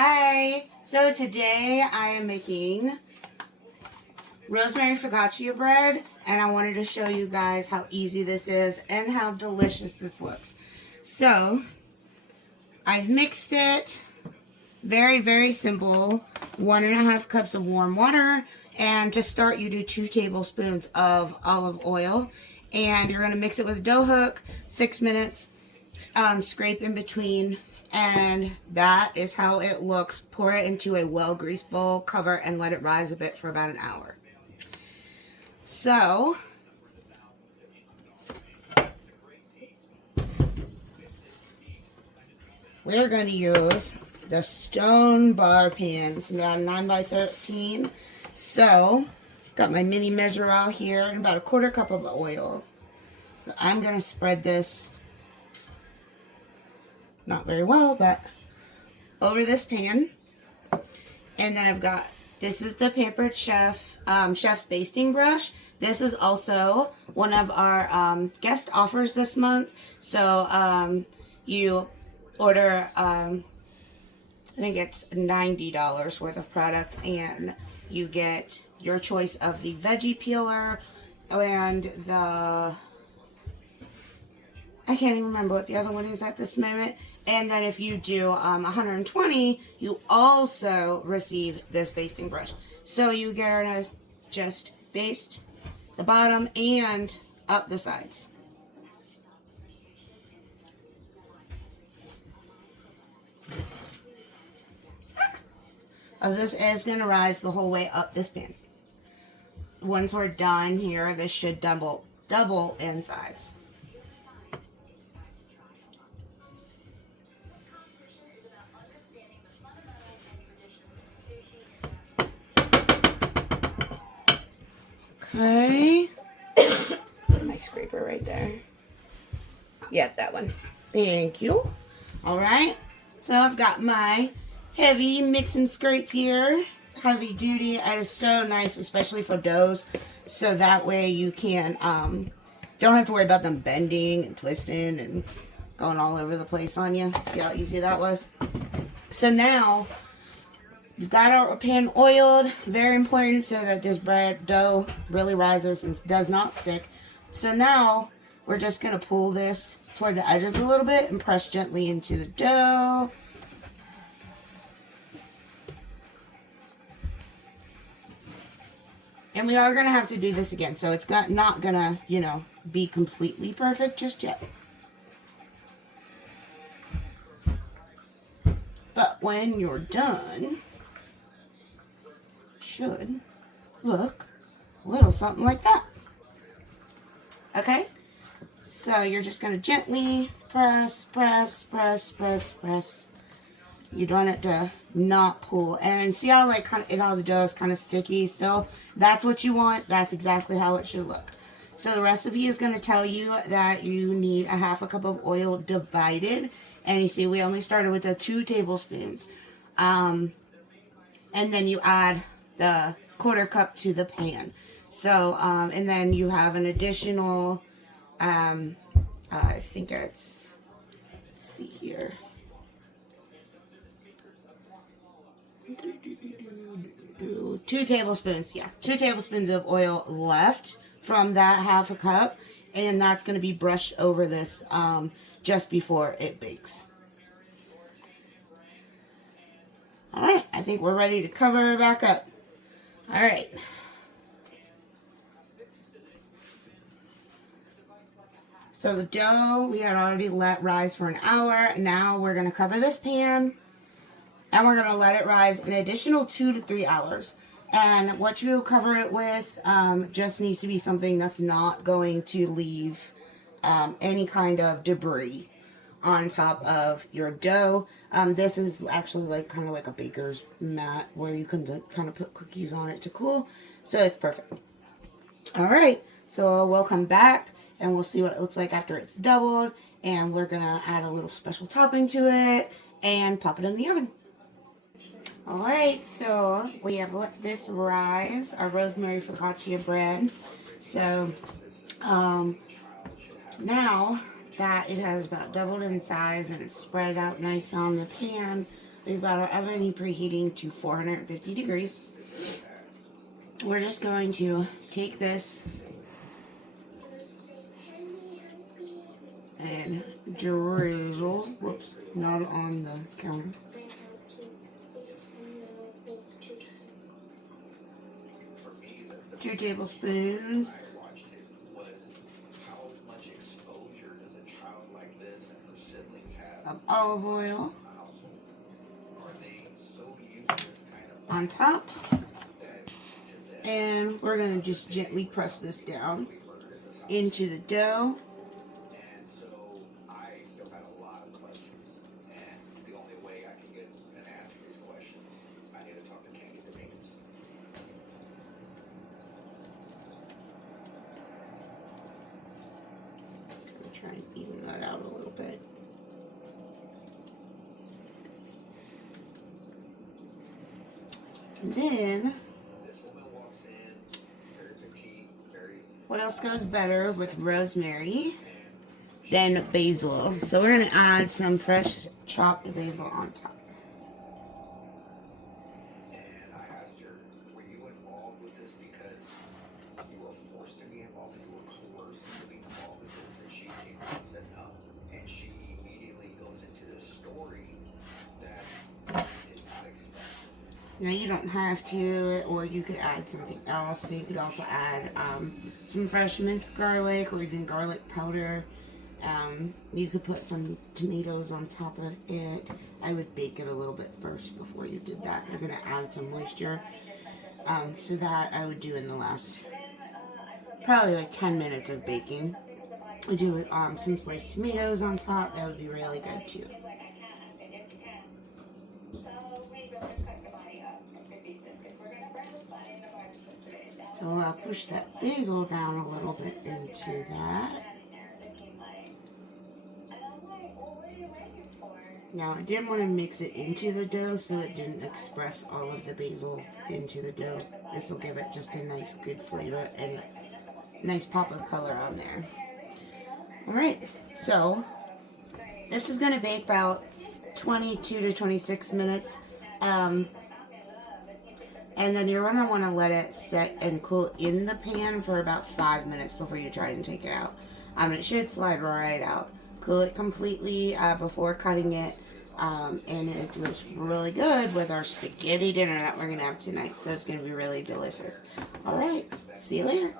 Hi! So today I am making Rosemary Focaccia Bread, and I wanted to show you guys how easy this is and how delicious this looks. So, I've mixed it. Very, very simple. 1.5 cups of warm water, and to start you do 2 tablespoons of olive oil, and you're going to mix it with a dough hook, 6 minutes, scrape in between, and that is how it looks. Pour it into a well-greased bowl, cover, and let it rise a bit for about an hour. So, we're going to use the stone bar pan. It's about 9x13. So, got my mini measure out here and about 1/4 cup of oil. So I'm going to spread this, not very well, but over this pan. And then I've got, this is the Pampered Chef, Chef's basting brush. This is also one of our guest offers this month. So you order, I think it's $90 worth of product, and you get your choice of the veggie peeler and the, I can't even remember what the other one is at this moment. And then if you do 120, you also receive this basting brush. So you get to just baste the bottom and up the sides. This is going to rise the whole way up this pan. Once we're done here, this should double in size. Okay. My scraper right there. Yep, that one. Thank you. Alright. So I've got my heavy mix and scrape here. Heavy duty. It is so nice, especially for doughs. So that way you can, don't have to worry about them bending and twisting and going all over the place on you. See how easy that was? So now, we've got our pan oiled, very important so that this bread dough really rises and does not stick. So now we're just going to pull this toward the edges a little bit and press gently into the dough. And we are going to have to do this again, so it's not going to, you know, be completely perfect just yet. But when you're done, should look a little something like that. Okay? So you're just going to gently press. You want it to not pull. And see how like how the dough is kind of sticky still? That's what you want. That's exactly how it should look. So the recipe is going to tell you that you need 1/2 cup of oil divided. And you see we only started with the 2 tablespoons. And then you add the 1/4 cup to the pan. So, and then you have an additional, I think it's, let's see here. 2 tablespoons, yeah. 2 tablespoons of oil left from that 1/2 cup. And that's going to be brushed over this, just before it bakes. Alright, I think we're ready to cover it back up. Alright. So the dough we had already let rise for an hour. Now we're going to cover this pan and we're going to let it rise an additional 2 to 3 hours. And what you cover it with just needs to be something that's not going to leave any kind of debris on top of your dough. This is actually like kind of like a baker's mat where you can kind of put cookies on it to cool. So it's perfect. Alright, so we'll come back and we'll see what it looks like after it's doubled. And we're going to add a little special topping to it and pop it in the oven. Alright, so we have let this rise, our Rosemary Focaccia Bread. So, now that it has about doubled in size and it's spread out nice on the pan, We've got our oven preheating to 450 degrees. We're just going to take this and drizzle, whoops, not on the counter. Two tablespoons of olive oil on top, and we're going to just gently press this down into the dough. Try and even that out a little bit. And then, what else goes better with rosemary than basil? So we're going to add some fresh chopped basil on top. Now you don't have to, or you could add something else. So you could also add some fresh minced garlic or even garlic powder. You could put some tomatoes on top of it. I would bake it a little bit first before you did that. You're going to add some moisture. So that I would do in the last probably like 10 minutes of baking. I do some sliced tomatoes on top. That would be really good too. So I'll push that basil down a little bit into that. Now I didn't want to mix it into the dough so it didn't express all of the basil into the dough. This will give it just a nice good flavor and a nice pop of color on there. Alright, so this is going to bake about 22 to 26 minutes. And then you're going to want to let it set and cool in the pan for about 5 minutes before you try and take it out. It should slide right out. Cool it completely before cutting it. And it looks really good with our spaghetti dinner that we're going to have tonight. So it's going to be really delicious. Alright, see you later.